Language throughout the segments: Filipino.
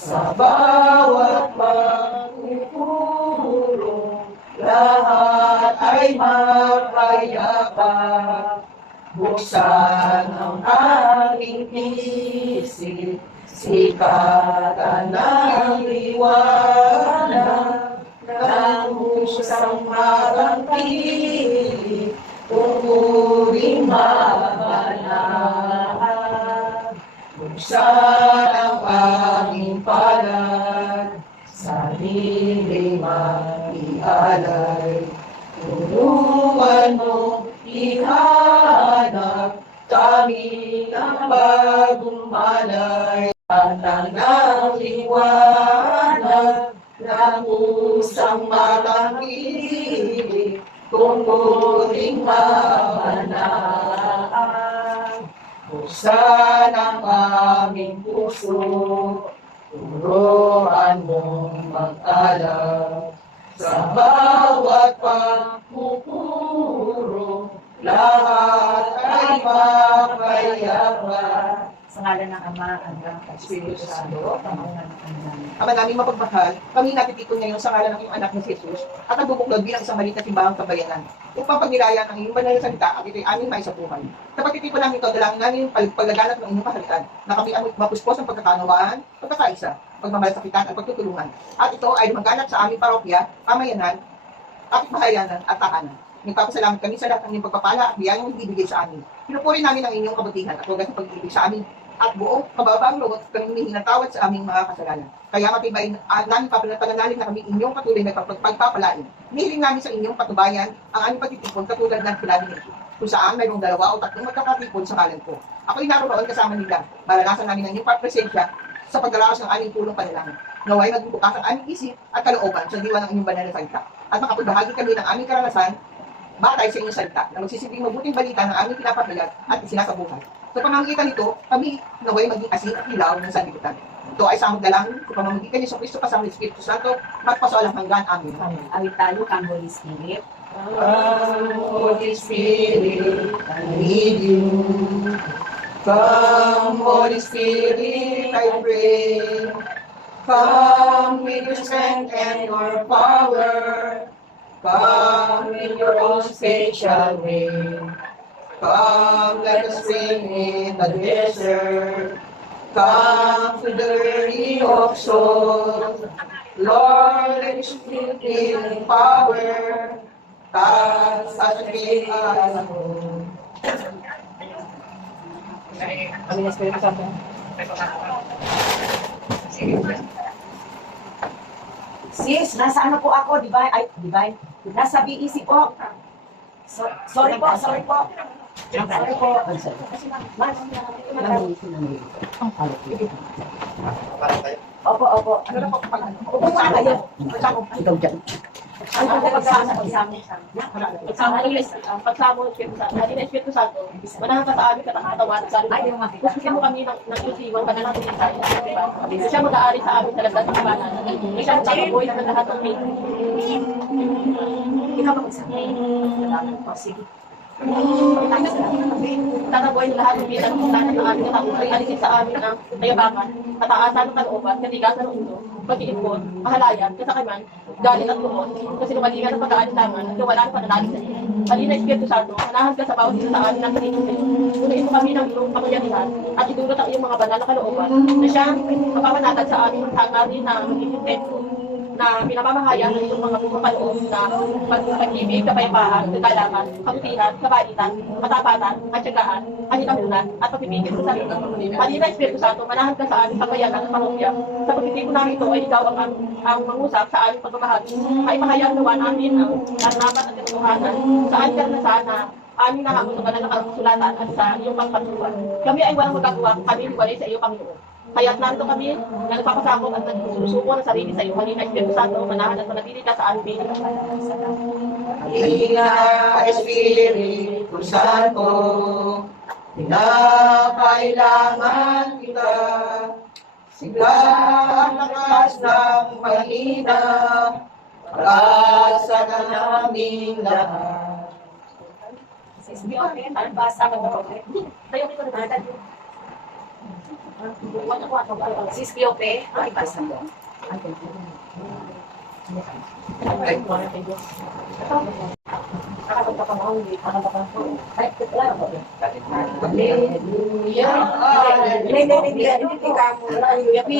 Sa bawat pagpupuro, lahat ay mapayapa. Buksan ang aking isip, sikatan ng liwanag, ng pusang matangkilik, pumuring mabanal. Buksan ang aming palad, sarili maialay. Tulungan mo ihanap kami ng bagong malay. Tanang ng liwanag, ng pusang matangkilik, tungkuling mabanal. Buksan ang aming puso, turuan mong mag-alab. Sa bawat pagpupuro, lahat ay mapayapa. Sa ngalan ng Ama, Anak, at Espiritu Santo, Panginoon ng Kanyang. Ama naming mapagmahal, kami natitipon ngayon sa ngalan ng iyong anak na si Jesus at nagbubuklod bilang isang maliit na simbahang kabayanan upang pagnilaya ng iyong banal na salita at ito'y aming maisapuhan. Sa pagtitipon namin ito, dalangin namin yung paglaganap ng iyong kaharitan na kami ang mapuspos ng pagkakanawaan, pagkakaisa, pagmamalasaktan at pagtutulungan. At ito ay lumaganap sa aming parokya, pamayanan, kapitbahayanan at tahanan. Nagpapasalamat kami sa lahat ng iyong pagpapala at biyayang ibibigay sa amin. Pinupuri namin ang inyong kabutihan at wagas ng pag-ibig sa amin at buong kababaang loob kami humihinatawad sa aming mga kasalanan. Kaya matibayin at namin papananalig na kami inyong patuloy na pagpapalain. Nihiling namin sa inyong patubayan ang aming pagtitipon katulad ng sinabi ni Jesus, kung saan mayroong 2 o 3 magkakatipon sa kalan ko. Ako'y naroon kasama nila. Maranasan namin ang inyong presensya sa pagdaraos ng aming tulong panalangin. Naway magbubukas ang aming isip at kalooban sa diwa ng inyong banal na salita. At makapagbahagi kami ng aming karanasan batay sa inyong salita na magsisilbing mabuting balita ng aming pinapahayag at isinasabuhay. Sa pamamagitan nito, kami naway maging asin at ilaw ng sanlibutan. Ito ay samot dalangin sa pamamagitan ni Kristo kasama ng Espiritu Santo, magpasawalang hanggan. Amen. Awit tayo, Come Holy Spirit. Come, Holy Spirit, I need you. Come, Holy Spirit, I pray. Come with your strength and your power. Come in your own special way. Come like a spring in the desert. Come to the weary of soul. Lord, let your spirit in power. Touch such a big as home. Amin na Espiritu Santo. Sis, nasa ano po ako, Divine? Ay, Divine. Nasa BEC po. Sorry po. Sorry po. Opo. Ano na po kapag ano? Opo pa kayo. Ikaw dyan. Ano po pagsama? Pagsamo ng Espiritu Santo, manahan ka sa amin katawan sa amin. Gusto mo kami ng isiwang pananatin ng tayo. Siya mag-aari sa amin sa landas ng ibanan. Siya mag-aari ng lahat ng may. Ikaw ba magsama? O, sige. Tatabuhin lahat ng bilang ng lahat ng aming katapunan. Alisin sa amin ang mayabangan, kataasan ng kalooban, katigasan ng ulo, pag-iipon, kahalayan, kasakaman, galit at lumon, kasi lumalingan ng pag-aalinlangan at wala ng pananalig sa iyo. Halina Espiritu Santo, manahan ka sa bawat isa sa amin ng kaninong. Punuin mo kami ng iyong kapangyarihan at idulot ang iyong mga banal na kalooban na siyang mapapanatag sa aming hangarin na mag-iintend na pinamamahayan ng iyong mga pumapaloob na pag-ibig, kapayapaan, kagalangan, kabutihan, kabaitan, katapatan, at syagaan, anitahunan, at pagpipigil sa sarili. Halina Espiritu Santo, manahan ka sa aming pagbayagan at pamilya. Sa pagtitipo namin ito ay ikaw ang mangusap sa aming pagmamahagi. Ay pahayag nawa namin ang karapat at katotohanan sa aming karanasan na aming nahamon ng banal na kasulatan at sa iyong pagpatuloy. Kami ay walang magagawa, kami hiwalay sa iyo, Panginoon. Kaya't narito kami na nagpapasakop at nagsusuko ng sarili sa iyo. Halina Espiritu Santo, manahan at manatili ka sa aming piling. Halina, Espiritu Santo, pinapailangan kita. Sigla ang lakas ng mahina, pag-asa ka naming lahat. Sis, di okay. Basa ka ba? Tayo ko na Sis Cleope, ipasa mo.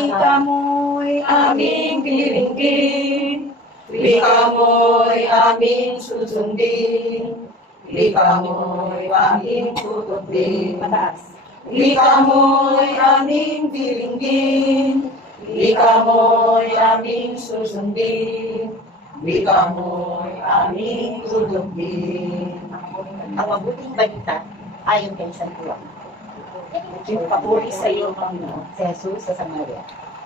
Wika mo'y aming diringgin, wika mo'y aming susundin, wika mo'y aming tutupin. Wika mo'y aming diringgin, wika mo'y aming susundin, wika mo'y aming tutupin. Ang mabuting balita ayon kay San Juan. Papuri sa iyo, Panginoon, si Jesus sa Samaria.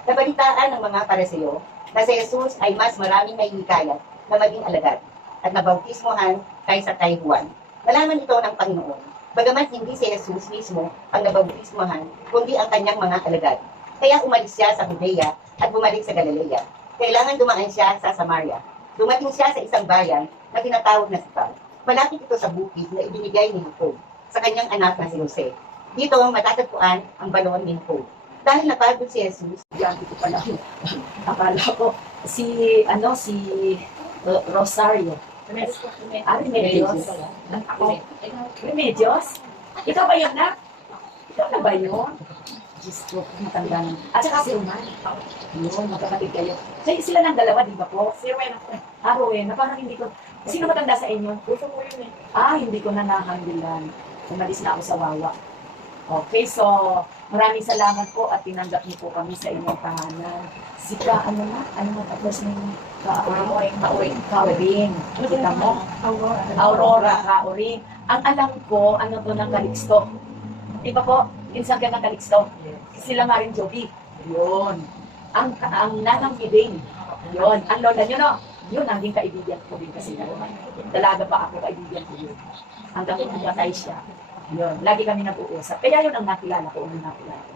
Nabalitaan ng mga Pariseo na si Jesus ay mas maraming nahihikayat na maging alagad at nabautismohan kaysa kay Juan. Nalaman ito ng Panginoon, bagamat hindi si Jesus mismo ang nabautismohan, kundi ang kanyang mga alagad. Kaya umalis siya sa Judea at bumalik sa Galilea. Kailangan dumaan siya sa Samaria. Dumating siya sa isang bayan na tinatawag na Sicar. Malapit ito sa bukid na ibinigay ni Jacob sa kanyang anak na si Jose. Dito matatagpuan ang balon ni Jacob. Dahil napagod si Jesus, Diyan ko pala. Akala ko si Rosario. Remedios. Ako. Remedios? Ikaw ba yun na? Ikaw na ba yun? Diyos ko, matanda na. At saka si Roman. Yun, magkakatid kayo. Sila ng dalawa, di ba po? Si Rowena. Rowena. Parang hindi ko. Sino matanda sa inyo? Gusto ko yun eh. Hindi ko na nahandilan. Umalis na ako sa Wawa. Okay, so maraming salamat po at tinanggap niyo po kami sa inyong tahanan. Si ano nga tapos ng Kauring. Kita mo? Aurora Kauring. Ang alam ko, ano to ng Calixto. Di ba po? Minsan ka ng Calixto. Sila nga rin Joby. Yun. Ang nanang Iding. Yun. Ang lola nyo, no? Yun, naging kaibigan ko din kasi naman. Dalaga pa ako, kaibigan ko yun. Hanggang pumatay siya. Yun, lagi kami nag-uusap. Kaya yun ang nakilala ko, unang nakilala ko.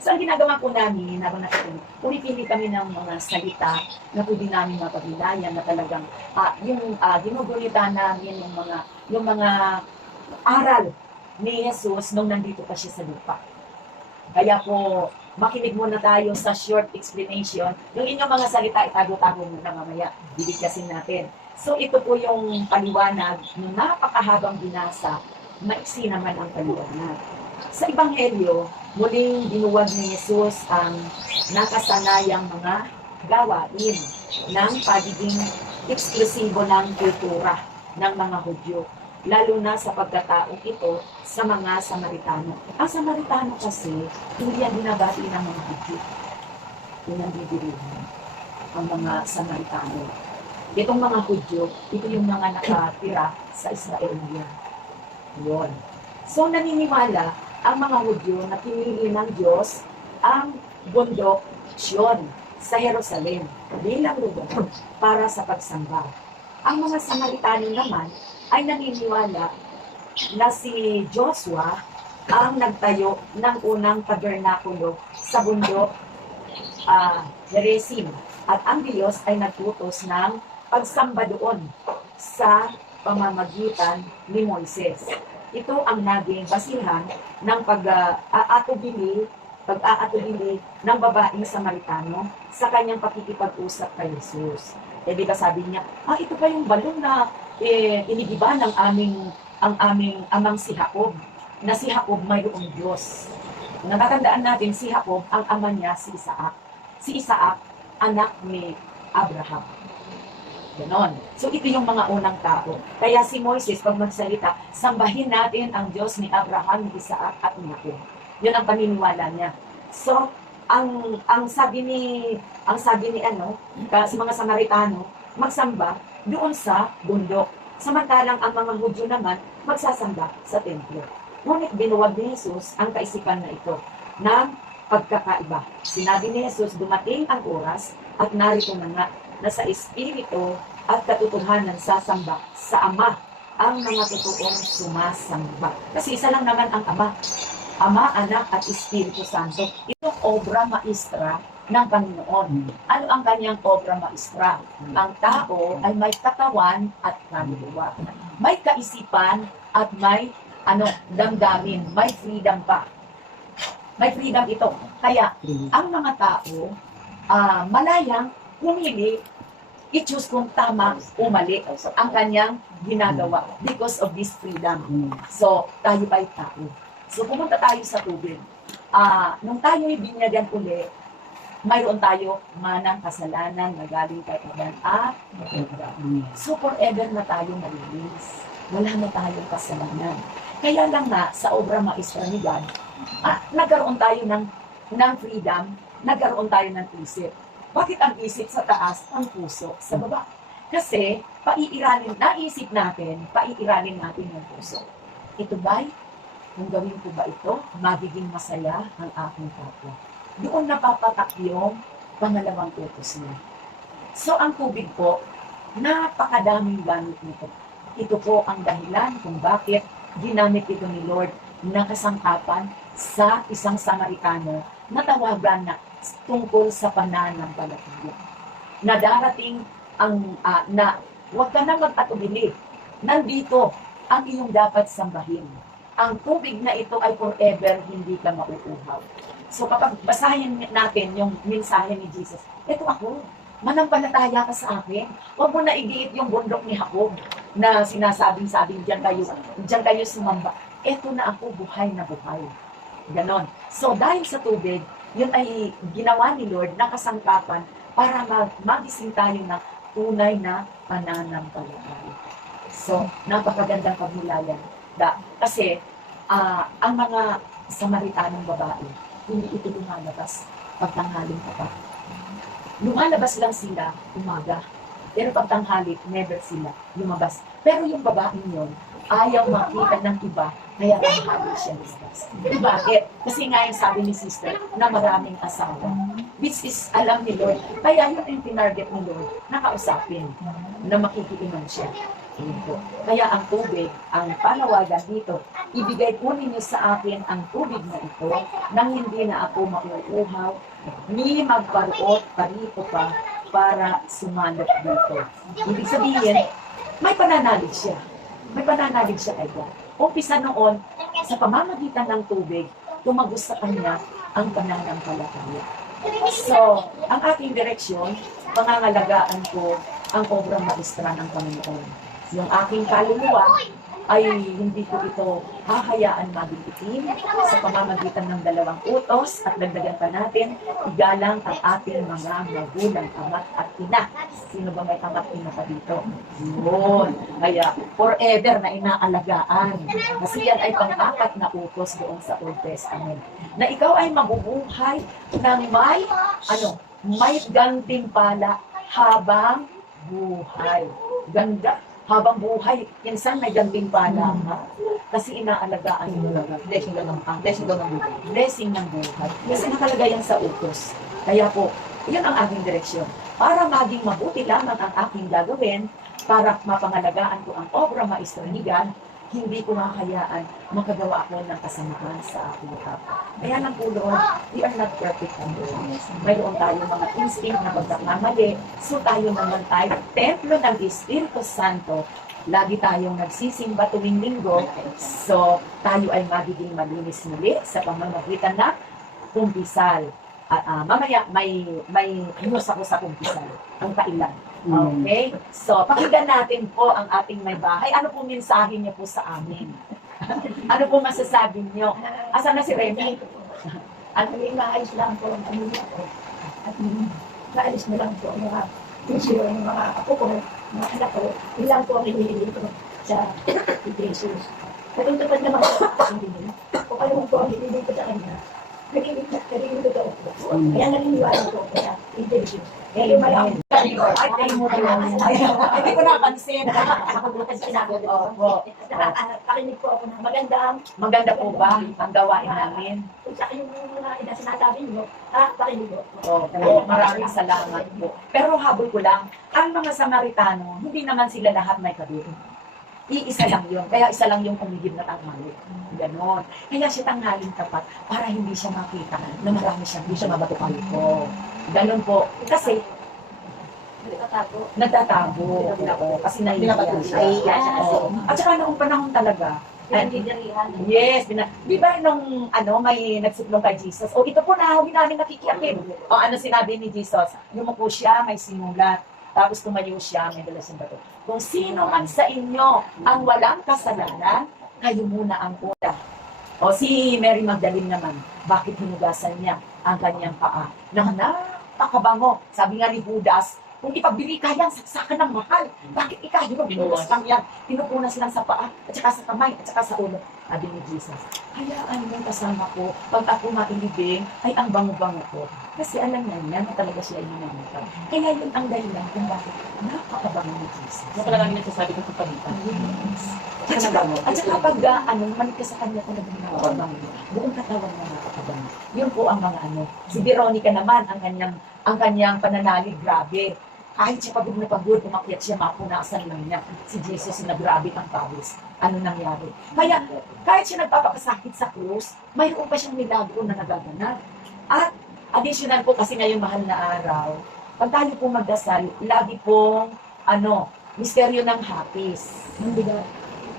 So, ang ginagawa po namin, habang nakikinig, pumipili kami ng mga salita na pwede namin mapaghilayan na talagang ginugulitan namin yung mga aral ni Jesus nung nandito pa siya sa lupa. Kaya po, makinig muna tayo sa short explanation. Yung inyong mga salita, itago-tago muna mamaya. Bibigyasin natin. So, ito po yung paliwanag ng napakahabang binasa. Maiksi naman ang paliwanag. Sa Ebanghelyo, muling dinuwag ni Jesus ang nakasanayang mga gawain ng pagiging eksklusibo ng kultura ng mga Hudyo, lalo na sa pagkataong ito sa mga Samaritano. Ang Samaritano kasi, hindi yan binabati ng mga Hudyo. Yun ang bibirihin, ang mga Samaritano. Itong mga Hudyo, ito yung mga nakatira sa Israel niya. Yun. So, naniniwala ang mga Hudyo na pinili ng Diyos ang bundok Sion sa Jerusalem bilang lugar para sa pagsamba. Ang mga Samaritano naman ay naniniwala na si Joshua ang nagtayo ng unang tabernakulo sa bundok Gerizim at ang Diyos ay nagtutos ng pagsamba doon sa pamamagitan ni Moises. Ito ang naging basihan ng pag-aatubili ng babaeng Samaritano sa kanyang pakikipag-usap kay Jesus. Di ba sabi niya, ito pa yung balon na inigiba ng ang aming amang si Jacob, na si Jacob mayroong Diyos. Natatandaan natin, si Jacob, ang ama niya si Isaac. Si Isaac, anak ni Abraham. Ganon. So, ito yung mga unang tao. Kaya si Moises, pag magsalita, sambahin natin ang Diyos ni Abraham, ni Isaac, at ni Jacob. Yun ang paniniwala niya. So, ang sabi ni sa mga Samaritano, magsamba doon sa bundok. Samantalang ang mga Hudyo naman, magsasamba sa templo. Ngunit binuwag ni Jesus ang kaisipan na ito ng pagkakaiba. Sinabi ni Jesus, dumating ang oras at narito na nga na sa Espiritu at katotohanan sasamba sa Ama ang mga totoong sumasamba. Kasi isa lang naman ang Ama. Ama, Anak at Espiritu Santo. Itong obra maestra ng Panginoon. Ano ang kanyang obra maestra? Ang tao ay may katawan at kaluluwa. May kaisipan at may damdamin. May freedom pa. May freedom ito. Kaya, ang mga tao, malayang pumili, i-choose kung tama o mali ang kanyang ginagawa because of this freedom. So, tayo ba'y tao? So, pumunta tayo sa tubig. Nung tayo'y binyagan uli, mayroon tayo manang kasalanan na galing kay Adan at Eva. So, forever na tayo malinis. Wala na tayong kasalanan. Kaya lang nga, sa obra maestra ni God, nagkaroon tayo ng freedom, nagkaroon tayo ng isip. Bakit ang isip sa taas, ang puso sa baba? Kasi, naisip natin, paiiranin natin yung puso. Ito ba'y, kung gawin ko ba ito, magiging masaya ang aking kapwa. Doon napapatak yung pangalawang utos niya. So, ang tubig po, napakadaming gamit nito. Ito po ang dahilan kung bakit ginamit ito ni Lord na kasangkapan sa isang Samaritano na tawagan na tungkol sa pananampalataya. Na darating na huwag ka na mag-atubili. Nandito ang iyong dapat sambahin. Ang tubig na ito ay forever hindi ka mauuhaw. So kapag basahin natin yung mensahe ni Jesus, ito ako, manampalataya ka sa akin. Huwag mo na igiit yung bundok ni Jacob na sinasabing-sabing diyan kayo sumamba. Ito na ako, buhay na buhay. Ganon. So dahil sa tubig, yun ay ginawa ni Lord na kasangkapan para magising tayo ng tunay na pananampalataya. So, napakagandang pagmulayan. Kasi, ang mga Samaritanong babae, hindi ito lumalabas pagtanghaling tapat. Lumalabas lang sila umaga. Pero pagtanghali, never sila lumabas. Pero yung babaeng yun, ayaw makita ng iba, kaya tanghali siya lumabas. Bakit? Kasi nga yung sabi ni sister na maraming asawa. Which is alam ni Lord. Kaya yun yung tinarget ni Lord na kausapin, na makikiinom siya. Kaya ang tubig, ang panawagan dito, ibigay po ninyo sa akin ang tubig na ito nang hindi na ako mauuhaw, ni magparuot, parito pa, para sumanap dito. Ibig sabihin, may pananalig siya. May pananalig siya kay God. Umpisa noon, sa pamamagitan ng tubig, tumagos sa kanya ang pananampalataya. So, ang aking direksyon, pangangalagaan ko ang obrang maestra ng Panginoon. Yung aking kaluluwa ay hindi ko ito hahayaan maging itim sa pamamagitan ng dalawang utos at dagdagan pa natin, igalang ang ating mga magulang, ama't at ina. Sino ba may ama't ina pa dito? Yun. Kaya forever na inaalagaan. Kasi yan ay pang-apat na utos doon sa Old Testament. Na ikaw ay mabubuhay ng may gantimpala habang buhay. Ganda. Habang buhay, minsan may gantimpala ka. Kasi inaalagaan mo lang. Blessing daw ng buhay. Blessing ng buhay. Kasi nakalagay yan sa utos. Kaya po, yun ang aking direksyon. Para maging mabuti lamang ang aking gagawin, para mapangalagaan ko ang obra maestra ni God, hindi ko makakayaan makagawa ako ng kasamaan sa aking kapwa. Kaya lang po, Lord, we are not perfect conditions. Mayroon tayong mga instinct na pagkakamali. So tayo naman tayo, templo ng Espiritu Santo. Lagi tayong nagsisimba tuwing linggo. So tayo ay magiging malinis muli sa pamamagitan ng kumpisal. Mamaya may hinus ako sa kumpisal. Ang kailan. Okay? So, pakinggan natin po ang ating may bahay. Ano po mensahe niyo po sa amin? Ano po masasabi niyo? Asan na si Remy? Ano yung maayos lang po ang pamilya ko. At naalis na lang po ang mga pinsyo, ang mga apo ko, mga anak ko. Ilang po ang hinihili ko sa Jesus. Natutupad naman po ang hinihili. Kung ano po ang hinihili ko sa kanya, naging totoo po. Kaya naniniwala ko sa Jesus. Kaya yung malaking Ay, mo lang. Hindi ko napansin. nakabukas sinabi ko. Nakinig po ako ng magandang Maganda po ba ang gawain namin? kung sa akin yung mga sinasabi niyo, pakinig ko. Oo, maraming salamat po. Pero habol ko lang, ang mga Samaritano, hindi naman sila lahat may kabit. Iisa lang yun. Kaya isa lang yung umigib na tanghali. Ganon. Kaya siya tanghaling tapat para hindi siya makita na marami siya, hindi siya mabatukan ko. Ganon po. Kasi, nagtatago. Oo, kasi nahihiya siya. Oo. At saka noong panahon talaga, Pinagdidirihan. Yes, di ba nung may nagsiplong kay Jesus? O ito po na, hindi namin nakikiapin. O ano sinabi ni Jesus? Yumuko siya, may sinulat. Tapos tumayo siya, may dala siyang bato. Kung sino man sa inyo ang walang kasalanan, kayo muna ang una. O si Mary Magdalene naman, bakit hinugasan niya ang kanyang paa? Napakabango. Sabi nga ni Judas, kung ipagbili ka yan, saksakan ng mahal. Bakit ikaw yung pinunas lang yan? Pinupunas lang sa paa, at saka sa kamay, at saka sa ulo. Sabi ni Jesus, hayaan mo kasama ko, pag ako mailibing, ay ang bango-bango ko. Kasi alam niya na talaga siya ay minamutang. Kaya yun ang dahilan kung bakit napakabango ni Jesus. Ano pala namin nagsasabi ng kapalitan? Yes. At saka pag manik ka sa kanya kung naging nakakabango, buong katawan mo nakakabango. Yun po ang mga Si Veronica naman, ang kanyang pananalig, grabe. Kahit siya pagod na pagod, umakyat siya, mapunasan lang niya. Si Jesus na grabe ang pawis. Ano nangyari? Kaya, kahit siya nagpapakasakit sa krus, mayroon pa siyang milagro na nagaganap. At, additional po kasi ngayong mahal na araw, pag tayo po magdasal, lagi pong, misteryo ng hapis. Hindi ba?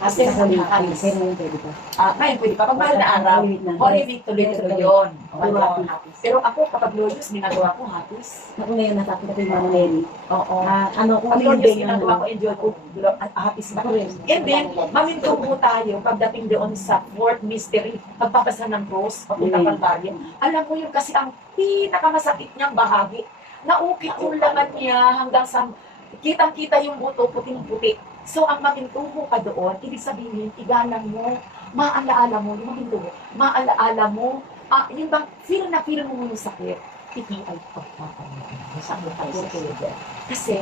Kasi sa hapis. Pero pwede pa. Ngayon pwede pa. Pag mahal na araw, Holy Week tuloy-tuloy yun. Pero ako, kapag Glorious, ginagawa ko hapis. Ako ngayon nasakit ako yung Mama Mary. Oo. Kung Pag ano Glorious, yung ginagawa ko, enjoy ko, hapis na. Ako rin. And then, maminto po tayo pagdating doon sa fourth mystery, pagpapasa ng cross, papunta Kalbaryo. Alam mo yun kasi ang pinakamasakit niyang bahagi, naukit yung laman niya hanggang sa kitang-kita yung buto, puting-puti. So, ang mamintuho ka doon, ibig sabihin, igalang mo, maalaala mo, yung mamintuho, maalaala mo, yung bang feel mo yung sakit, ito ay pagpapalala. Sakit tayo sa shoulder. Kasi,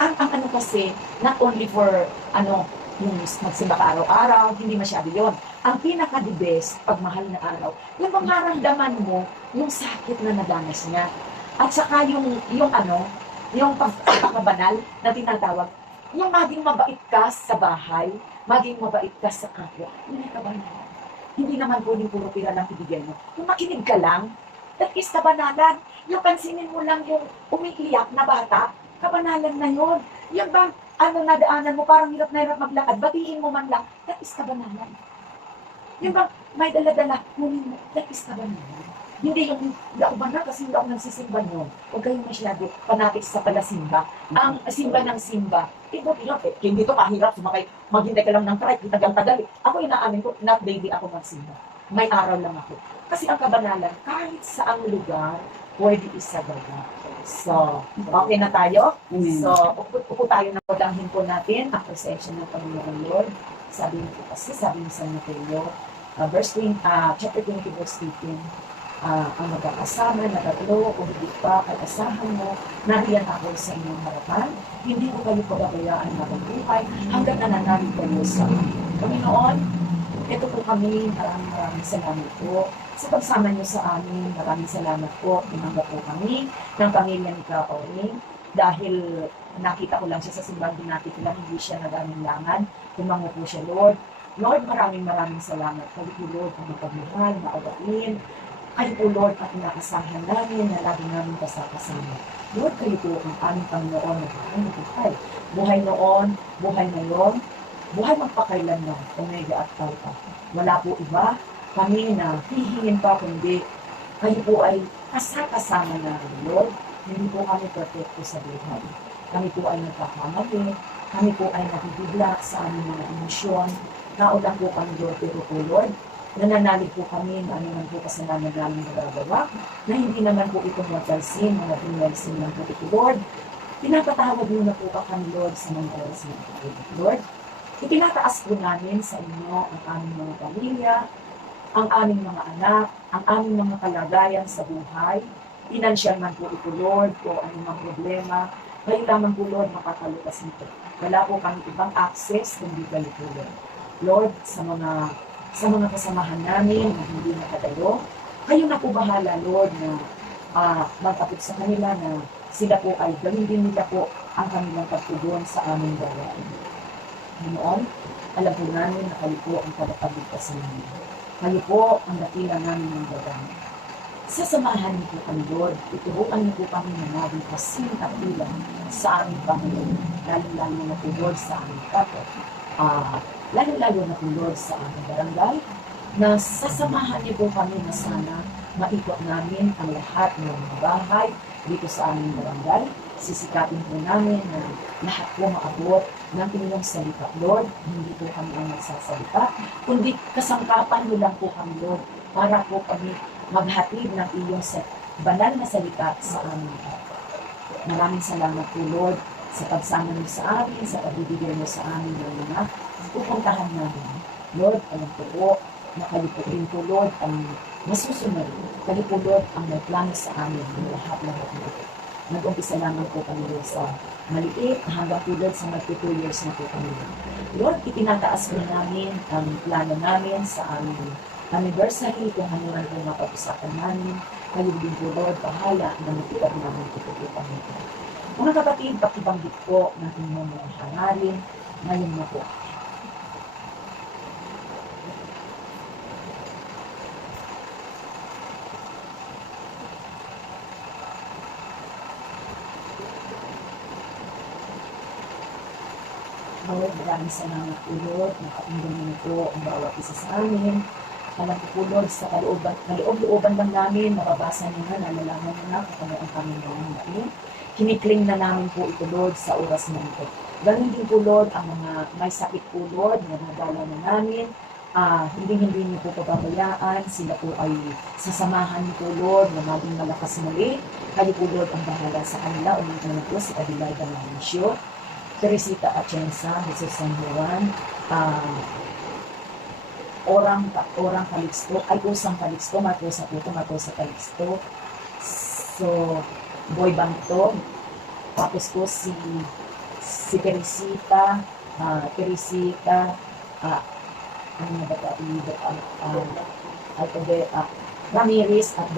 ang kasi, not only for, yung magsimba ka araw-araw, hindi masyado yun. Ang pinaka-the best, pag mahal na araw, yung mamaramdaman mo, yung sakit na nadanas niya. At saka yung pagkakabanal na tinatawag, yung maging mabait ka sa bahay, maging mabait ka sa kapwa, hindi ka banalan. Hindi naman pwedeng puro pira lang ibigay mo. Yung makinig ka lang, that is kabanalan. Yung pansinin mo lang yung umiiyak na bata, kabanalan na yun. Yung bang, nadaanan mo, parang hirap na hirap maglakad, batiin mo man lang, that is kabanalan. Yung bang, may dala-dala, kunin mo, that is kabanalan. Hindi yung, hindi ako banal kasi hindi ako nagsisimba nyo. Huwag kayong masyado panapit sa palasimba. Ang simba ng simba, buti lang, hindi to kahirap sumakay, maghintay ka lang ng trike, tagal-tagal. Ako inaamin ko, not daily ako magsimba. May araw lang ako. Kasi ang kabanalan, kahit saang lugar, pwede isagawa. So, okay na tayo? Amen. So, upo tayo na pagdanghin po natin ang presensya ng Panginoon Lord. Sabi ni San Mateo, chapter 20, verse 18, ang magkakasama na tatlo o higit pa ay asahan mo, nariyan ako sa inyong harapan, hindi ko kayo pagabayaan na buhay hanggang nananalig kayo sa akin. Panginoon, ito po kami, maraming salamat po sa pagsama niyo sa amin, maraming salamat po, tinanggap po kami ng pamilya ni Kaoring, dahil nakita ko lang siya sa simbang dinatitilang, hindi siya nag-alinlangan, tumango po siya, Lord. Lord, maraming salamat. Kayo po, Lord, ang mapagmahal, maawain. Kayo po, Lord, at inaasahan namin na lagi namin kasama. Lord, kayo po ang aming Panginoon na buhay. Buhay noon, buhay ngayon, buhay magpakailanman, Omega at Alpha. Wala po iba, kami na hihingin pa kundi kayo po ay kasama namin, Lord. Hindi po kami perfecto sa buhay. Kami po ay nagkakamali, kami po ay nabibigla sa aming mga emosyon. Naulang po kami, Lord, pero po, Lord, nananalig po kami na ano man po kasalanan namin nagagawa, na hindi naman po itong magkalsin, mga pinalsin lang po ito, Lord. Pinapatawad mo na po pa kami, Lord, sa mga oras na ito, Lord. Itinataas po namin sa inyo ang aming mga pamilya, ang aming mga anak, ang aming mga kalagayan sa buhay. Pinansyal man po ito, Lord, o anumang problema. Kayo lamang po, Lord, makakalutas nito. Wala po kami ibang access kundi kayo po, Lord. Lord, sa mga kasamahan namin na hindi nakadayo, kayo na po bahala, Lord, na magkapit sa kanila na sila po ay gawin din nila po ang kanilang pagtugon sa aming gawain. Ganoon, alam po namin na kayo po ang tagapagligtas namin. Kayo po ang dakila namin ng gagamit. Sasamahan niyo po kami, Lord. Ituruan niyo po kami na naging kasing kapilang sa aming Panginoon, lalo-lalo na po, Lord, sa aming kapwa. lalo-lalo na po Lord sa aming barangay, na sasamahan niyo po kami na sana maikot namin ang lahat ng mga bahay dito sa aming barangay. Sisikapin po namin na lahat po maabot ng inyong salita, Lord. Hindi po kami ang nagsasalita, kundi kasangkapan niyo lang po kami, Lord, para po kami maghatid ng iyong banal na salita sa amin. Maraming salamat po, Lord, sa pagsama niyo sa amin, sa pagbibigay niyo sa amin ng mga pupuntahan namin. Lord, alam ko po, nakaliputin po, Lord, ang masusunod. Kali po, Lord, ang may plano sa amin ng lahat-lahat na ito. Nag-umpisa lamang po kami, Lord, sa maliit hanggang po, Lord, sa mag-2 years na po kami. Lord, itinataas po namin ang plano namin sa aming anniversary, kung ano man po mapag-usapan namin. Kayo din po, Lord, bahala na matipag namin ito po kami. Mga kapatid, pakibanggit po ng inyong mga hangarin ngayon na po. Lord, maraming salamat po, Lord. Nakapindang niyo po ang bawat isa sa amin. Alam ko po, Lord, sa kaloob-looban lang namin, mababasa niyo na, nalalaman niyo na kung ano ang kami namin. Kinikling na namin po ito, Lord, sa oras na ito. Ganun din po, Lord, ang mga may sakit po, Lord, na nadala na namin. Hindi niyo po pababayaan. Sila po ay sasamahan niyo po, Lord, na maging malakas muli. Kayo po, Lord, ang bahala sa kanila. Ulit na po si Adelaida Mauricio, Teresita Atienza, Jesus San Juan, Orang Calixto, ay Usang Calixto, Matosa Puto, Matosa Calixto, so Boy Banto, tapos po si Teresita, ano na ba Ramirez at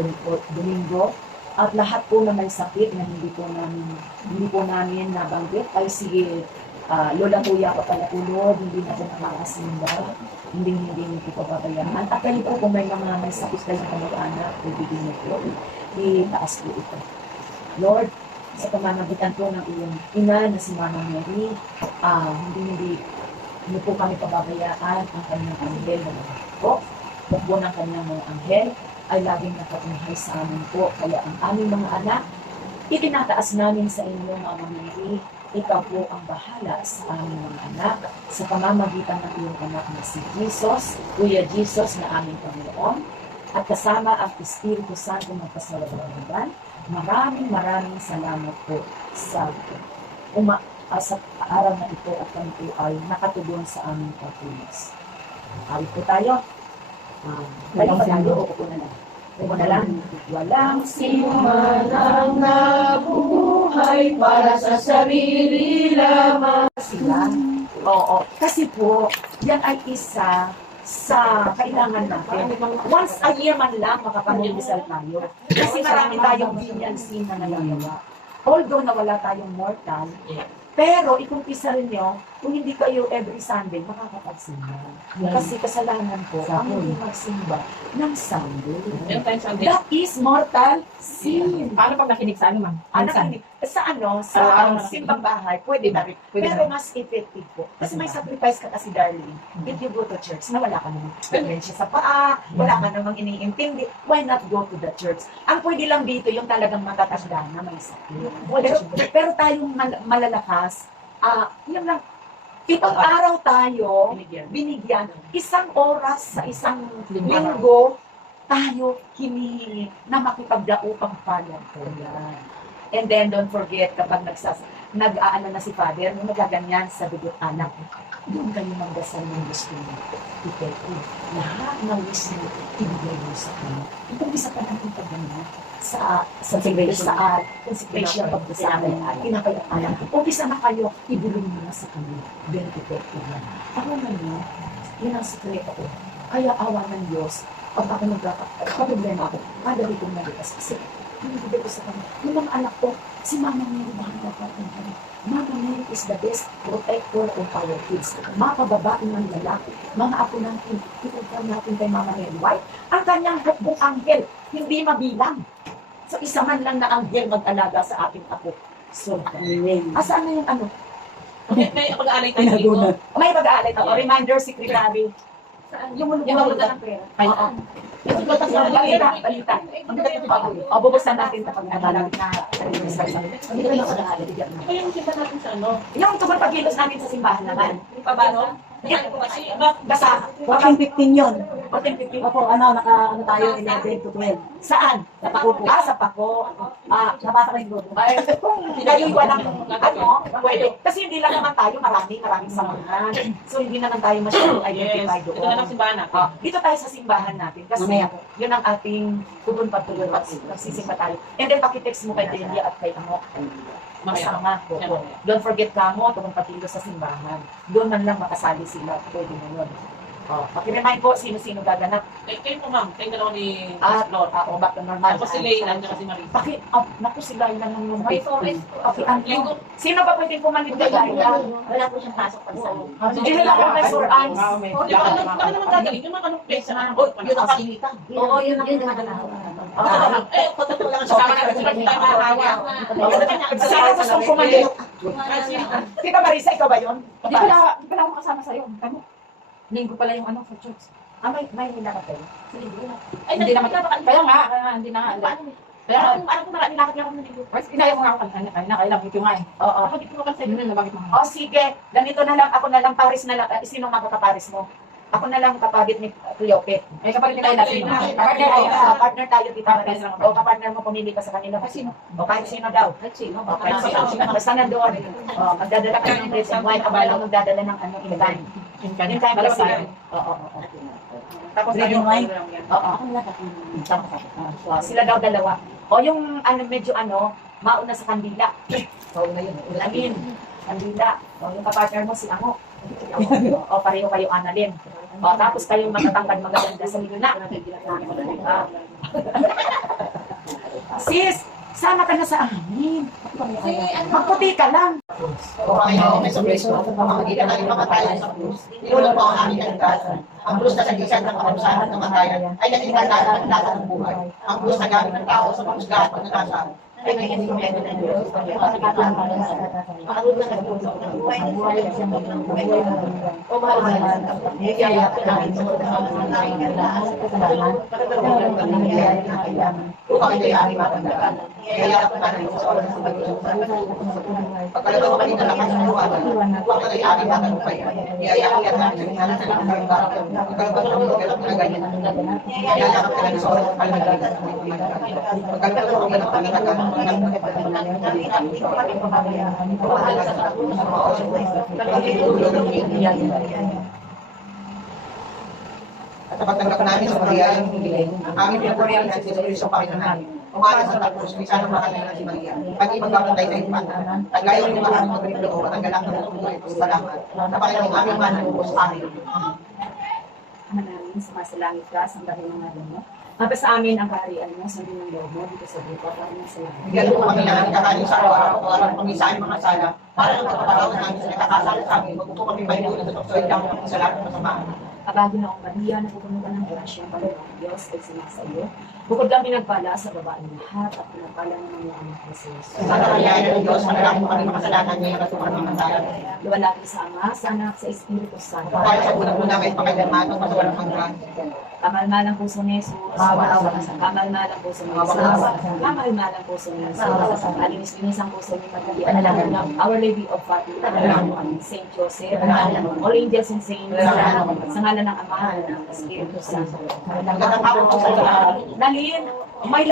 Domingo, at lahat po na may sakit na hindi po namin nabanggit ay si Lola Tuya pa pala po, Lord, hindi na po nakakasimba, hindi niyo po pababayaan. At kayo po kung may mga may sakit kayo kamag-anak, ibigin niyo po, itaas po ito. Lord, sa pamamagitan po ng iyong ina na si Mama Mary, hindi niyo po kami pababayaan ang kanyang anghel na mga po. Po ng kanyang mga anghel ay laging nakatunghay sa amin po. Kaya ang aming mga anak, itinataas namin sa inyo, Mama Mary. Ikaw po ang bahala sa aming mga anak sa pamamagitan ng iyong anak na si Jesus, Kuya Jesus na aming Panginoon, at kasama ang Espiritu Santo magpasalawalan. Maraming salamat po sa araw na ito at kami po ay nakatugon sa aming pagpulis. Awit po tayo. Tayo pa tayo, upo na lang. Upo na lang. Walang sinuman nabubuhay para sa sarili lamang sila. Oo. Kasi po, yan ay isa sa kailangan natin. Once a year man lang makapag-result tayo. Kasi marami tayong BNC na nalagawa. Although nawala tayong mortal, pero ikumpisa rin nyo, kung hindi kayo every Sunday, makakapagsimba. Kasi kasalanan po, ang hindi magsimba ng Sunday. That is mortal sin. Paano pag nakinig sa ano, ma'am? Sa simbang bahay, pwede na rin. Pero mas effective po. Kasi may sacrifice ka kasi, darling. If you go to church, na wala ka namang dementia sa paa, wala ka namang iniintindi, why not go to the church? Ang pwede lang dito, yung talagang matatanda na may sakit. Pero tayong malalakas, yun lang, itong araw tayo, binigyan, isang oras sa isang linggo, tayo hinihingi na makipagdaupang palad po yan. And then, don't forget, kapag nag-aano na si Father, nung nagaganyan sa dugot anak, doon kayo magdasal ng gusto niyo. Effective. Lahat ng wish niyo, ibigay mo sa kanya. Itong isa pa natin pagganyan sa consecration of the Sabbath, pinapayaan. Umpisa na kayo, ibulong mo na sa kanya. Very effective na. Ako ngayon, yun ang sekreto ko. Kaya awa ng Diyos, pag ako nagkakaproblema ako, madali kong nalitas. Kasi, hindi ko sa kanya. Yung mga anak ko, si Mama Mary, mahal ka kanya. Mama Mary is the best protector of our kids. Mga kababae ng lalaki, mga apo natin, ipagkam natin kay Mama Mary. Why? Ang kanyang hukbong anghel, hindi mabilang. So, isa man lang na anghel mag-alaga sa ating apo. So, asaan na yung ano? May pag-aalay tayo dito. May pag-aalay to. Reminder, secretary. Yung mga ng pera. Oo. Balita. O, bubuksan natin kapag nagalang na Ito yung kita natin sa ano. yung tungkol pagkilos namin sa simbahan naman. Pa ba, no? Kasi, Basta, 14-15 yun. 14-15. Opo, ano tayo, 11 to 12. Saan? Sa Pako po. Sa Pako. Nabasa ko yung grupo. Ay, kung kayo walang, pwede. Kasi hindi lang naman tayo, maraming samahan. So, hindi naman tayo masyadong yes. identify Ito na lang doon. simbahan natin. Dito tayo sa simbahan natin. Kasi, Mamaya po. yun ang ating tugon patuloy. Nagsisimba tayo. And then, pakitext mo kay Delia at kay Amo. Masama po. Don't forget kamo, tugon patilo sa simbahan. Doon man lang makasali sila. Pwede mo yun. Pakiremind po, sino-sino gaganap. Kayo po, ma'am. Kayo dalawa ni At, Lord. back to normal. Tapos si Leila, at si Marisa. Naku, sila ilan lang yung May forest po. Linggo. Sino ba pwedeng pumalit kay Laila? Wala po siyang pasok pag sa Hindi nila ako may sore eyes. Di ba, baka naman gagaling? Yung mga anong place na Yun ang kalimitan. Oo, yun ang nakakatawa. Eh, totoo lang. Kasama na kasi pag tayo mahahawa. Sana gustong pumalit. Tita Marisa, ikaw ba yun? Di pala ako kasama sa'yo. Ano? Linggo pala yung ano sa church. May nilakad kayo. Ay, hindi naman. Kaya nga, hindi na nga. Kaya, ano kung nilakad niya ako ng linggo? Mas inaya mo nga ako kanina, kailang ito nga eh. Oo. Ako dito naman sa'yo. Bakit mo? O sige, ganito na lang, ako na lang, Paris na lang. Sino makakaparis mo? Ako na lang kapagit ni Cleope. Ay, kapatid nila natin. Partner tayo, Tita Marisa. O kapartner mo, pumili ka sa kanila. O kahit sino daw. O kahit sino. Basta na doon. O, magdadala ka ng bread and wine. Abala magdadala ng ano, in time. In time kasi. Oo. Tapos Bread and wine? Oo. Sila daw dalawa. O yung ano, medyo ano, mauna sa kandila. Ulamin. Kandila. O yung kapartner mo si Amo. O pareho kayo Annalyn. O tapos kayong matatangkad magaganda sa luna. Sis, sama ka na sa amin. Magputi ka lang. O kayo, may surprise ko. Makakita tayo makatayo sa krus. Tinulong po ang aming kaligtasan. Ang krus na sagisan ng kaparusahan at kamatayan ay nakikitan natin ang lahat ng buhay. Ang krus na gamit ng tao sa pangusgahan at nagkasaan ay naging instrumento ng Diyos. O mahal na niyayap ka namin sa upang ito'y aming matandaan. Niyayap ka namin sa oras ng pag-iusap. Pagkalagaw ka rin na lakas ng buwan, upang ito'y aming matagumpayan. Niyayap ka namin sa inanan sa lakas ng barak. Pagkalagaw ka rin na ganyan. Niyayap ka namin sa oras ng palagalitan. Pagkalagaw ka rin na palagalitan. At napatanggap namin sa pagayayang hiniling, ang aming pinagpurihan at sinulit sa Panginoon namin. Umalas sa tapos, may sanang makalayan si Maria. Pag-ibagpapatay sa impatan, at gaya ng mga aming pagrinloob at ang galak ng tutuloy at salamat. Sa Panginoon aming mananubos. Amen. Ama namin, sumasalangit ka, sambahin ang ngalan mo. Mapa sa amin ang kaharian mo, sundin ng loob mo, dito sa buto, para na sa langit. Bigyan mo kami ng aming kakanin sa araw-araw, at alam kami sa aming mga sala, para ng pagpapatawad namin sa nakakasala sa amin, wag mo po kami mahinunan sa tuksoy lang ng sa lahat ng masama. Kabagi na akong Maria, napupuno ka ng grasya, ang Panginoon ng Diyos, ay sinasa iyo. Bukod kang pinagpala sa babae lahat, at pinagpala ng mga anak ni Jesus. Sa kakayahan ng Diyos, manalangin mo kami makasalanan niya, natuman ng mandalan. Luwalhati sa Ama, sa Anak, sa Espiritu Santo. Kahit sa unang-una may pakailanman, at masawalang hanggan. Kamalmalang puso ni Jesus. Kamalmalang puso ni Jesus. Kamalmalang puso ni Jesus. Alinis-linis ang puso ni Maria. Our Lady of Fatima. Saint Joseph. All angels and saints. Sa ngalan ng Ama, ng Espiritu Santo. Nagkakapon ko sa lahat. Nalin, may